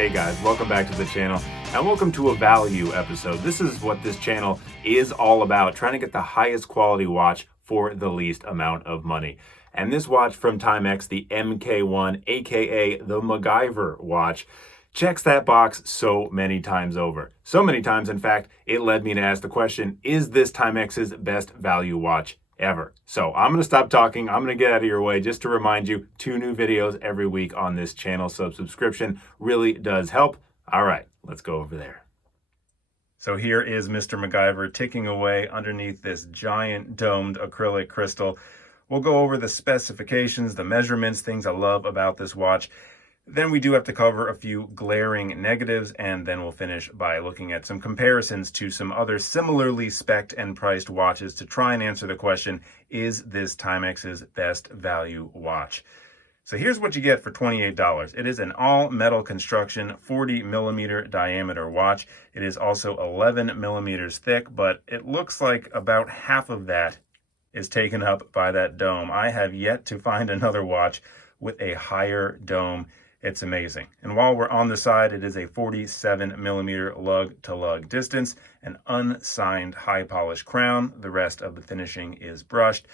Hey guys, welcome back to the channel and welcome to a value episode. This is what this channel is all about, trying to get the highest quality watch for the least amount of money. And this watch from Timex, the MK1, aka the MacGyver watch, checks that box so many times over. So many times, in fact, it led me to ask the question, is this Timex's best value watch ever? So I'm going to stop talking. I'm going to get out of your way just to remind you, 2 new videos every week on this channel. So subscription really does help. All right, let's go over there. So here is Mr. MacGyver ticking away underneath this giant domed acrylic crystal. We'll go over the specifications, the measurements, things I love about this watch. Then we do have to cover a few glaring negatives, and then we'll finish by looking at some comparisons to some other similarly spec'd and priced watches to try and answer the question, is this Timex's best value watch? So here's what you get for $28. It is an all-metal construction, 40 millimeter diameter watch. It is also 11 millimeters thick, but it looks like about half of that is taken up by that dome. I have yet to find another watch with a higher dome. It's amazing. And while we're on the side, it is a 47 millimeter lug-to-lug distance, an unsigned high polish crown. The rest of the finishing is brushed.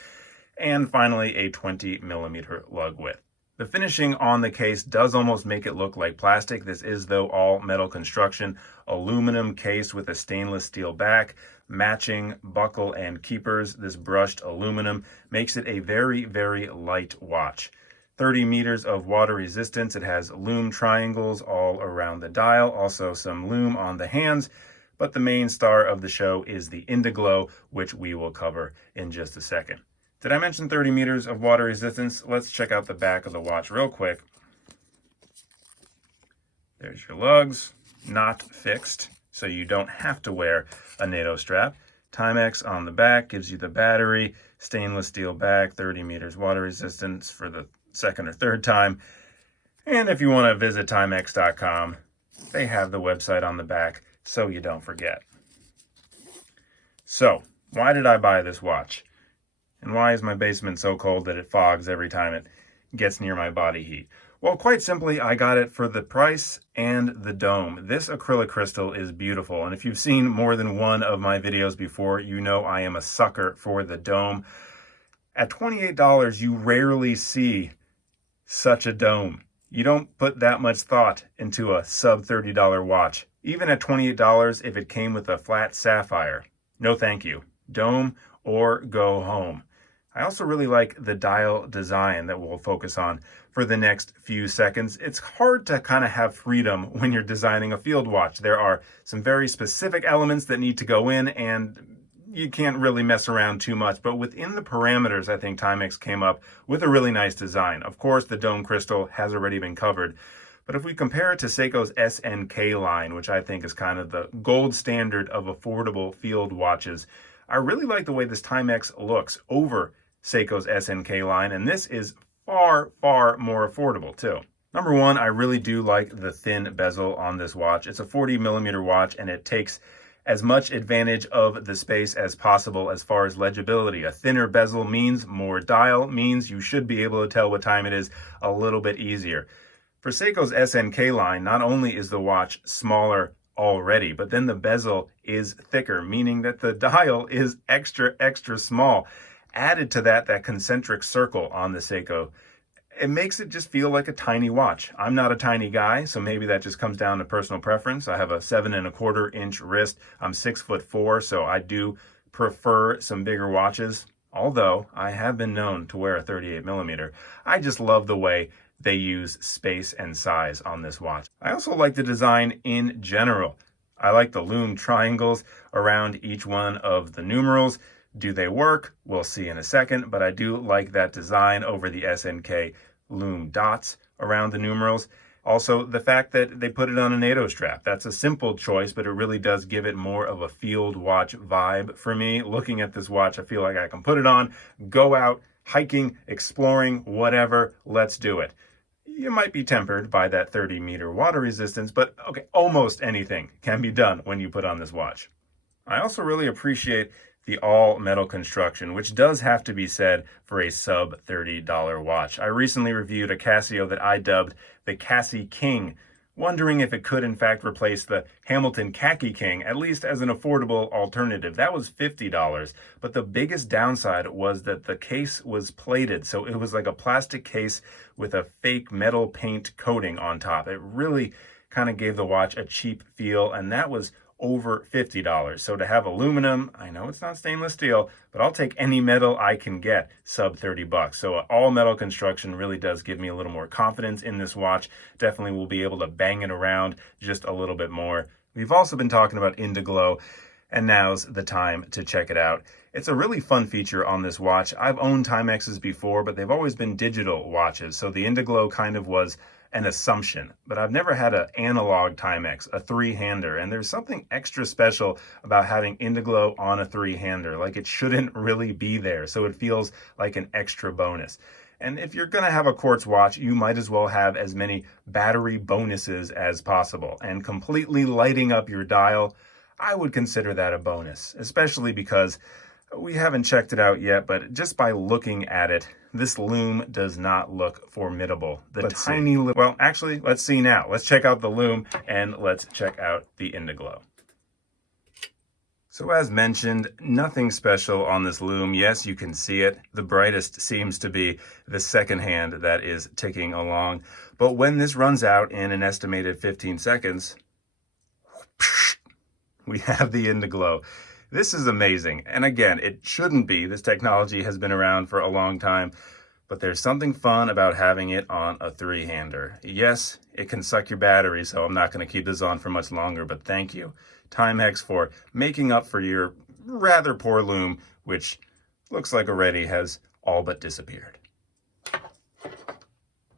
And finally, a 20 millimeter lug width. The finishing on the case does almost make it look like plastic. This is, though, all metal construction, aluminum case with a stainless steel back, matching buckle and keepers. This brushed aluminum makes it a very, very light watch. 30 meters of water resistance. It has lume triangles all around the dial, also some lume on the hands, but the main star of the show is the Indiglow, which we will cover in just a second. Did I mention 30 meters of water resistance? Let's check out the back of the watch real quick. There's your lugs, not fixed, so you don't have to wear a NATO strap. Timex on the back gives you the battery, stainless steel back, 30 meters water resistance for the second or third time. And if you want to visit Timex.com, they have the website on the back so you don't forget. So, why did I buy this watch? And why is my basement so cold that it fogs every time it gets near my body heat? Well, quite simply, I got it for the price and the dome. This acrylic crystal is beautiful, and if you've seen more than one of my videos before, you know I am a sucker for the dome. At $28, you rarely see such a dome. You don't put that much thought into a sub $30 watch. Even at $28, if it came with a flat sapphire, no thank you. Dome or go home. I also really like the dial design that we'll focus on for the next few seconds. It's hard to kind of have freedom when you're designing a field watch. There are some very specific elements that need to go in, and you can't really mess around too much, but within the parameters, I think Timex came up with a really nice design. Of course, the dome crystal has already been covered, but if we compare it to Seiko's SNK line, which I think is kind of the gold standard of affordable field watches, I really like the way this Timex looks over Seiko's SNK line, and this is far, far more affordable too. Number one, I really do like the thin bezel on this watch. It's a 40 millimeter watch, and it takes as much advantage of the space as possible as far as legibility. A thinner bezel means more dial, means you should be able to tell what time it is a little bit easier. For Seiko's SNK line, not only is the watch smaller already, but then the bezel is thicker, meaning that the dial is extra, extra small. Added to that, that concentric circle on the Seiko, it makes it just feel like a tiny watch. I'm not a tiny guy, so maybe that just comes down to personal preference. I have a 7¼ inch wrist. I'm 6'4", so I do prefer some bigger watches, although I have been known to wear a 38 millimeter. I just love the way they use space and size on this watch. I also like the design in general. I like the lume triangles around each one of the numerals. Do they work? We'll see in a second, but I do like that design over the SNK lume dots around the numerals. Also, the fact that they put it on a NATO strap. That's a simple choice, but it really does give it more of a field watch vibe for me. Looking at this watch, I feel like I can put it on, go out, hiking, exploring, whatever, let's do it. You might be tempered by that 30 meter water resistance, but okay, almost anything can be done when you put on this watch. I also really appreciate the all-metal construction, which does have to be said for a sub-$30 watch. I recently reviewed a Casio that I dubbed the Cassie King, wondering if it could in fact replace the Hamilton Khaki King, at least as an affordable alternative. That was $50, but the biggest downside was that the case was plated, so it was like a plastic case with a fake metal paint coating on top. It really kind of gave the watch a cheap feel, and that was over $50. So to have aluminum, I know it's not stainless steel, but I'll take any metal I can get sub 30 bucks. So all metal construction really does give me a little more confidence in this watch. Definitely will be able to bang it around just a little bit more. We've also been talking about Indiglo, and now's the time to check it out. It's a really fun feature on this watch. I've owned Timexes before, but they've always been digital watches. So the Indiglo kind of was an assumption, but I've never had an analog Timex, a three-hander, and there's something extra special about having Indiglo on a three-hander. Like, it shouldn't really be there, so it feels like an extra bonus. And if you're gonna have a quartz watch, you might as well have as many battery bonuses as possible, and completely lighting up your dial, I would consider that a bonus, especially because we haven't checked it out yet, but just by looking at it, this lume does not look formidable. Well, actually, let's see now. Let's check out the lume and let's check out the Indiglo. So as mentioned, nothing special on this lume. Yes, you can see it. The brightest seems to be the second hand that is ticking along. But when this runs out in an estimated 15 seconds, we have the Indiglo. This is amazing. And again, it shouldn't be. This technology has been around for a long time, but there's something fun about having it on a three-hander. Yes, it can suck your battery, so I'm not going to keep this on for much longer, but thank you, Timex, for making up for your rather poor lume, which looks like already has all but disappeared.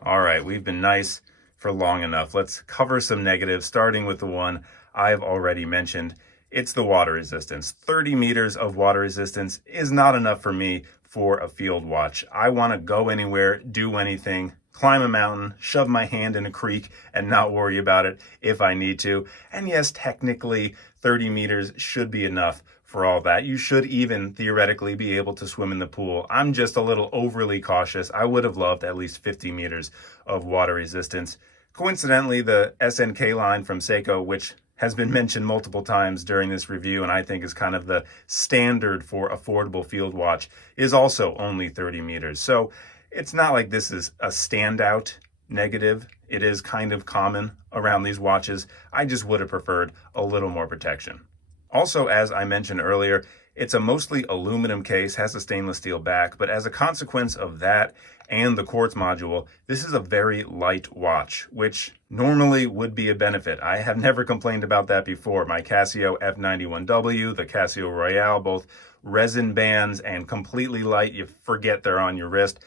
All right, we've been nice for long enough. Let's cover some negatives, starting with the one I've already mentioned. It's the water resistance. 30 meters of water resistance is not enough for me for a field watch. I want to go anywhere, do anything, climb a mountain, shove my hand in a creek, and not worry about it if I need to. And yes, technically, 30 meters should be enough for all that. You should even theoretically be able to swim in the pool. I'm just a little overly cautious. I would have loved at least 50 meters of water resistance. Coincidentally, the SNK line from Seiko, which has been mentioned multiple times during this review, and I think is kind of the standard for affordable field watch, is also only 30 meters. So it's not like this is a standout negative. It is kind of common around these watches. I just would have preferred a little more protection. Also, as I mentioned earlier, it's a mostly aluminum case, has a stainless steel back, but as a consequence of that and the quartz module, this is a very light watch, which normally would be a benefit. I have never complained about that before. My Casio F91W, the Casio Royale, both resin bands and completely light. You forget they're on your wrist.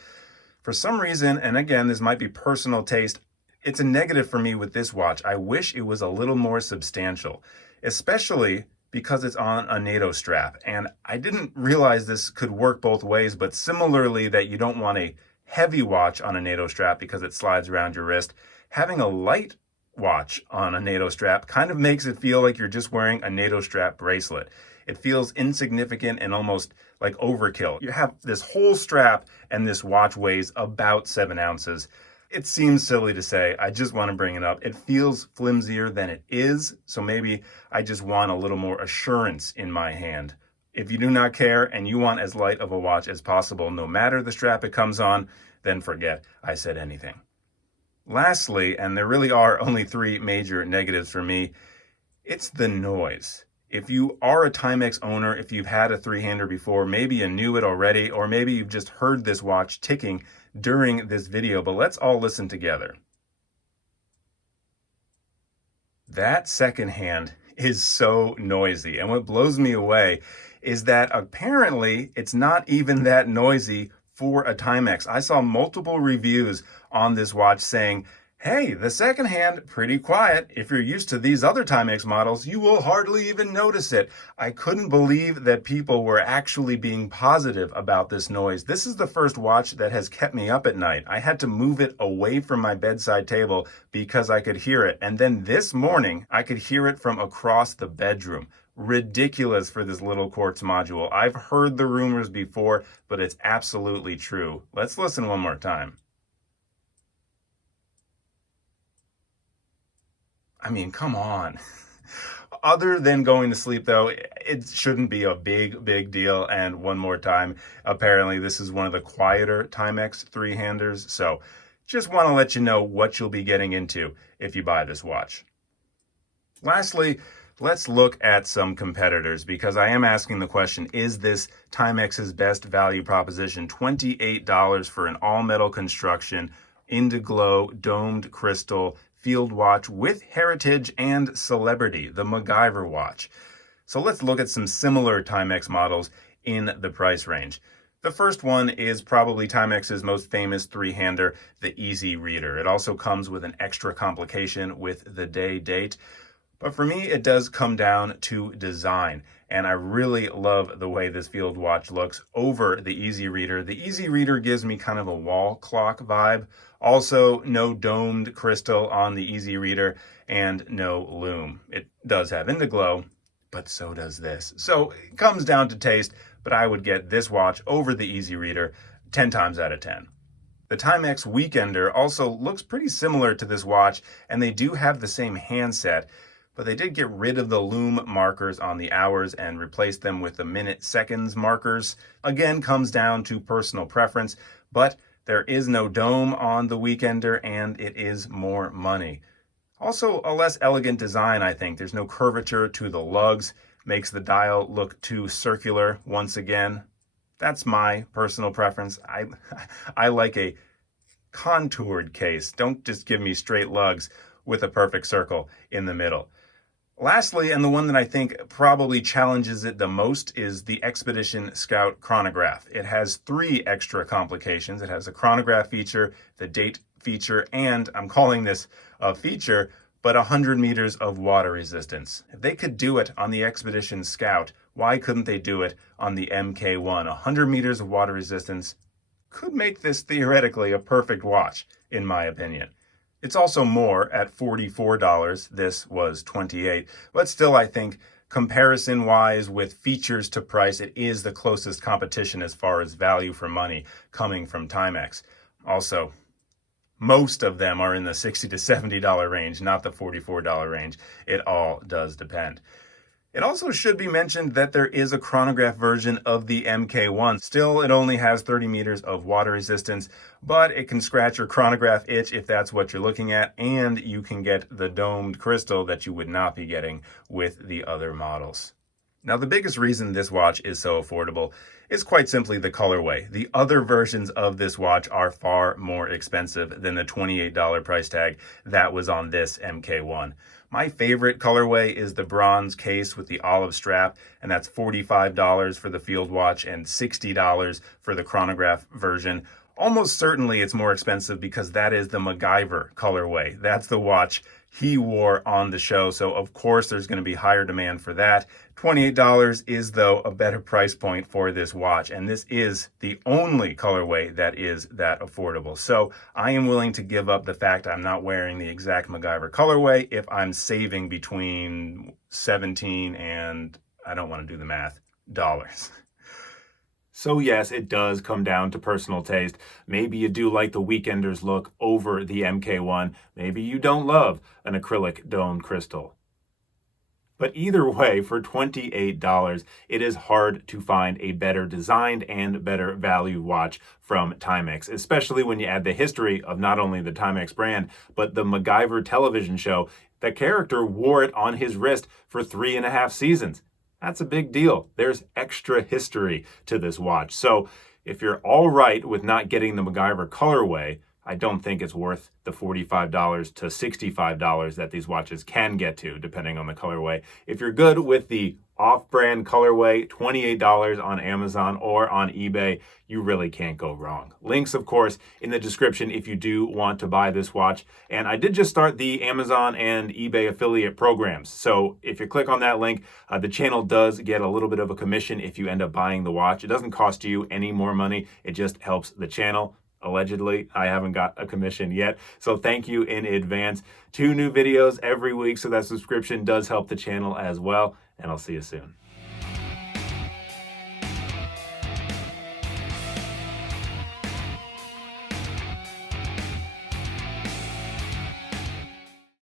For some reason, and again, this might be personal taste, it's a negative for me with this watch. I wish it was a little more substantial, especially because it's on a NATO strap. And I didn't realize this could work both ways, but similarly that you don't want a heavy watch on a NATO strap because it slides around your wrist. Having a light watch on a NATO strap kind of makes it feel like you're just wearing a NATO strap bracelet. It feels insignificant and almost like overkill. You have this whole strap and this watch weighs about 7 ounces. It seems silly to say, I just want to bring it up. It feels flimsier than it is, so maybe I just want a little more assurance in my hand. If you do not care and you want as light of a watch as possible, no matter the strap it comes on, then forget I said anything. Lastly, and there really are only 3 major negatives for me, it's the noise. If you are a Timex owner, if you've had a three-hander before, maybe you knew it already, or maybe you've just heard this watch ticking during this video, but let's all listen together. That second hand is so noisy, and what blows me away is that apparently it's not even that noisy for a Timex. I saw multiple reviews on this watch saying, hey, the second hand, pretty quiet. If you're used to these other Timex models, you will hardly even notice it. I couldn't believe that people were actually being positive about this noise. This is the first watch that has kept me up at night. I had to move it away from my bedside table because I could hear it. And then this morning, I could hear it from across the bedroom. Ridiculous for this little quartz module. I've heard the rumors before, but it's absolutely true. Let's listen one more time. I mean, come on. Other than going to sleep, though, it shouldn't be a big deal. And one more time, apparently this is one of the quieter Timex three-handers, so just want to let you know what you'll be getting into if you buy this watch. Lastly, let's look at some competitors, because I am asking the question, is this Timex's best value proposition? $28 for an all-metal construction, Indiglow, domed crystal, field watch with heritage and celebrity, the MacGyver watch. So let's look at some similar Timex models in the price range. The first one is probably Timex's most famous three-hander, the Easy Reader. It also comes with an extra complication with the date. But for me, it does come down to design, and I really love the way this field watch looks over the Easy Reader. The Easy Reader gives me kind of a wall clock vibe. Also, no domed crystal on the Easy Reader and no lume. It does have Indiglow, but so does this. So it comes down to taste, but I would get this watch over the Easy Reader 10 times out of 10. The Timex Weekender also looks pretty similar to this watch, and they do have the same handset, but they did get rid of the lume markers on the hours and replace them with the minute seconds markers. Again, comes down to personal preference, but there is no dome on the Weekender and it is more money. Also, a less elegant design, I think. There's no curvature to the lugs, makes the dial look too circular once again. That's my personal preference. I like a contoured case. Don't just give me straight lugs with a perfect circle in the middle. Lastly, and the one that I think probably challenges it the most, is the Expedition Scout chronograph. It has 3 extra complications. It has a chronograph feature, the date feature, and I'm calling this a feature, but 100 meters of water resistance. If they could do it on the Expedition Scout, why couldn't they do it on the MK1? 100 meters of water resistance could make this theoretically a perfect watch, in my opinion. It's also more at $44. This was $28. But still, I think, comparison-wise with features to price, it is the closest competition as far as value for money coming from Timex. Also, most of them are in the $60 to $70 range, not the $44 range. It all does depend. It also should be mentioned that there is a chronograph version of the MK1. Still, it only has 30 meters of water resistance, but it can scratch your chronograph itch if that's what you're looking at, and you can get the domed crystal that you would not be getting with the other models. Now, the biggest reason this watch is so affordable is quite simply the colorway. The other versions of this watch are far more expensive than the $28 price tag that was on this MK1. My favorite colorway is the bronze case with the olive strap, and that's $45 for the field watch and $60 for the chronograph version. Almost certainly it's more expensive because that is the MacGyver colorway. That's the watch he wore on the show, so of course there's going to be higher demand for that. $28 is, though, a better price point for this watch, and this is the only colorway that is that affordable. So I am willing to give up the fact I'm not wearing the exact MacGyver colorway if I'm saving between 17 and, I don't want to do the math, dollars. So yes, it does come down to personal taste. Maybe you do like the Weekender's look over the MK1. Maybe you don't love an acrylic domed crystal. But either way, for $28, it is hard to find a better designed and better value watch from Timex, especially when you add the history of not only the Timex brand, but the MacGyver television show. The character wore it on his wrist for 3.5 seasons. That's a big deal. There's extra history to this watch. So if you're all right with not getting the MacGyver colorway, I don't think it's worth the $45 to $65 that these watches can get to, depending on the colorway. If you're good with the off-brand colorway, $28 on Amazon or on eBay, you really can't go wrong. Links, of course, in the description if you do want to buy this watch. And I did just start the Amazon and eBay affiliate programs. So if you click on that link, the channel does get a little bit of a commission if you end up buying the watch. It doesn't cost you any more money. It just helps the channel. Allegedly, I haven't got a commission yet, so thank you in advance. 2 new videos every week, so that subscription does help the channel as well, and I'll see you soon.